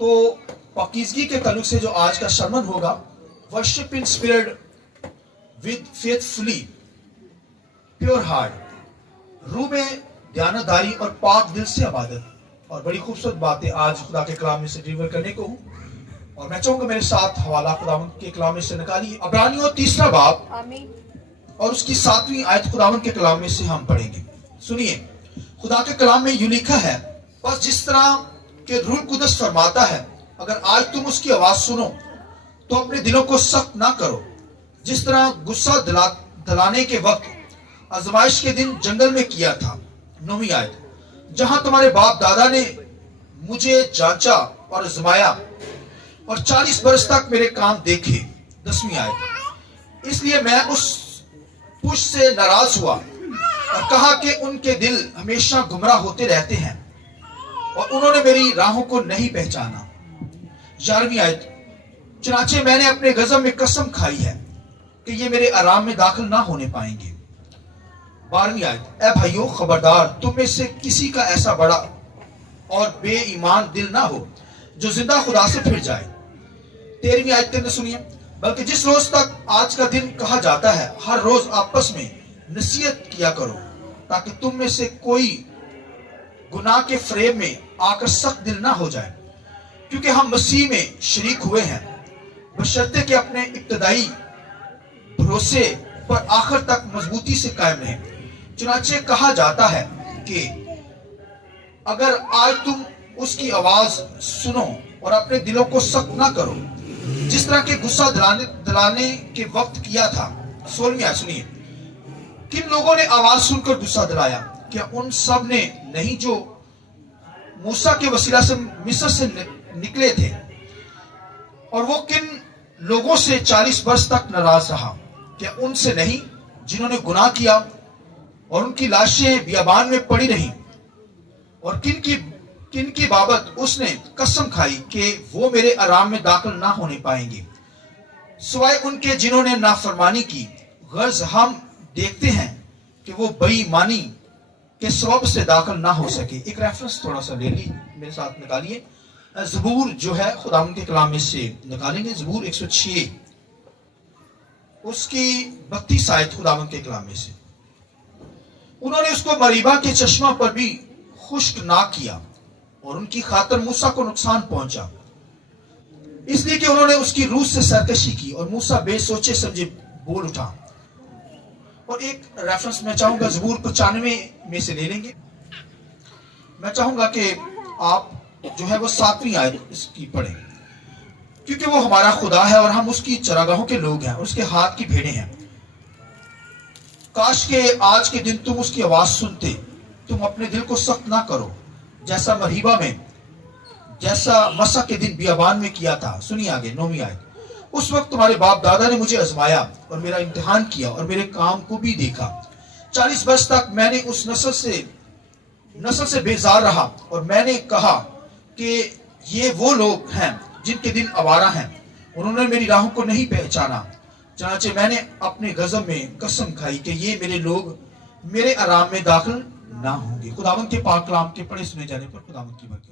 तो पाकीज़गी के ताल्लुक से जो आज का सरमन होगा, worship in spirit with faithfully pure heart, रूह में दयानतदारी और पाक दिल से इबादत। और बड़ी खूबसूरत बातें आज खुदा के कलाम में से डिलीवर करने को हूँ, और मैं चाहूंगा मेरे साथ हवाला खुदावंद के कलाम में से निकालिए। अब्रानियों 3 बाब और उसकी 7वीं आयत खुदावंद के कलाम में से हम पढ़ेंगे। सुनिए, खुदा के कलाम में यूं लिखा है, बस जिस तरह के रूह कुदस फरमाता है, अगर आज तुम उसकी आवाज सुनो तो अपने दिलों को सख्त ना करो, जिस तरह गुस्सा दिलाने के वक्त आजमाइश के दिन जंगल में किया था। 9वीं आयत, जहां तुम्हारे बाप दादा ने मुझे जांचा और आजमाया और 40 बरस तक मेरे काम देखे। 10वीं आयत, इसलिए मैं उस पुरुष से नाराज हुआ और कहा कि उनके दिल हमेशा गुमराह होते रहते हैं और उन्होंने मेरी राहों को नहीं पहचाना। 11वीं आयत, चुनाचे मैंने अपने गज़ब में कसम खाई है कि ये मेरे आराम में दाखिल ना होने पाएंगे। 12वीं आयत, ए भाइयों खबरदार, तुम में से किसी का ऐसा बड़ा और बेईमान दिल ना हो जो जिंदा खुदा से फिर जाए। 13वीं आयत के अंदर सुनिए, बल्कि जिस रोज तक आज का दिन कहा जाता है, हर रोज आपस में नसीहत किया करो, ताकि तुम में से कोई गुनाह के फ्रेम में आकर सख्त दिल ना हो जाए, क्योंकि हम मसीह में शरीक हुए हैं, बशर्ते कि अपने इब्तदाई भरोसे पर आखिर तक मजबूती से कायम रहें। चुनाचे कहा जाता है कि अगर आज तुम उसकी आवाज सुनो और अपने दिलों को सख्त ना करो, जिस तरह के गुस्सा दिलाने के वक्त किया था। 16वीं आयत सुनिए, किन लोगों ने आवाज सुनकर गुस्सा दिलाया? क्या उन सब ने नहीं जो मूसा के वसीला से मिस्र से निकले थे? और वो किन लोगों से 40 वर्ष तक नाराज रहा? क्या उनसे नहीं जिन्होंने गुनाह किया और उनकी लाशें बियाबान में पड़ी रहीं? और किन की बाबत उसने कसम खाई कि वो मेरे आराम में दाखिल ना होने पाएंगे, सिवाय उनके जिन्होंने नाफरमानी की। गर्ज हम देखते हैं कि वो बेईमानी के सबब से दाखिल ना हो सके। एक रेफरेंस थोड़ा सा ले ली, मेरे साथ निकालिए। ज़बूर जो है खुदावंद के कलाम में से निकालेंगे, ज़बूर 106 उसकी 32 आयत खुदावंद के कलाम में से। उन्होंने उसको मरीबा के चश्मा पर भी खुश्क ना किया और उनकी खातर मूसा को नुकसान पहुंचा, इसलिए कि उन्होंने उसकी रूह से सरकशी की और मूसा बेसोचे समझे बोल उठा। और एक रेफरेंस मैं चाहूंगा, ज़बूर 95 में से ले लेंगे। मैं चाहूंगा कि आप जो है वो 7वीं आयत इसकी पढ़ें, क्योंकि वो हमारा खुदा है और हम उसकी चरागाहों के लोग हैं, उसके हाथ की भेड़ें हैं। काश के आज के दिन तुम उसकी आवाज सुनते, तुम अपने दिल को सख्त ना करो, जैसा मरीबा में, जैसा मसा के दिन बियाबान में किया था। सुनिए आगे 9वीं आयत, उस वक्त तुम्हारे बाप दादा ने मुझे आजमाया और मेरा इम्तिहान किया और मेरे काम को भी देखा। 40 वर्ष तक मैंने उस नस्ल से बेजार रहा और मैंने कहा कि ये वो लोग हैं जिनके दिन आवारा हैं, उन्होंने मेरी राहों को नहीं पहचाना। चनाचे मैंने अपने गजब में कसम खाई कि ये मेरे लोग मेरे आराम में दाखिल ना होंगे। खुदावंद के पाक कलाम के पढ़े सुने जाने पर खुदावंद की बरकत।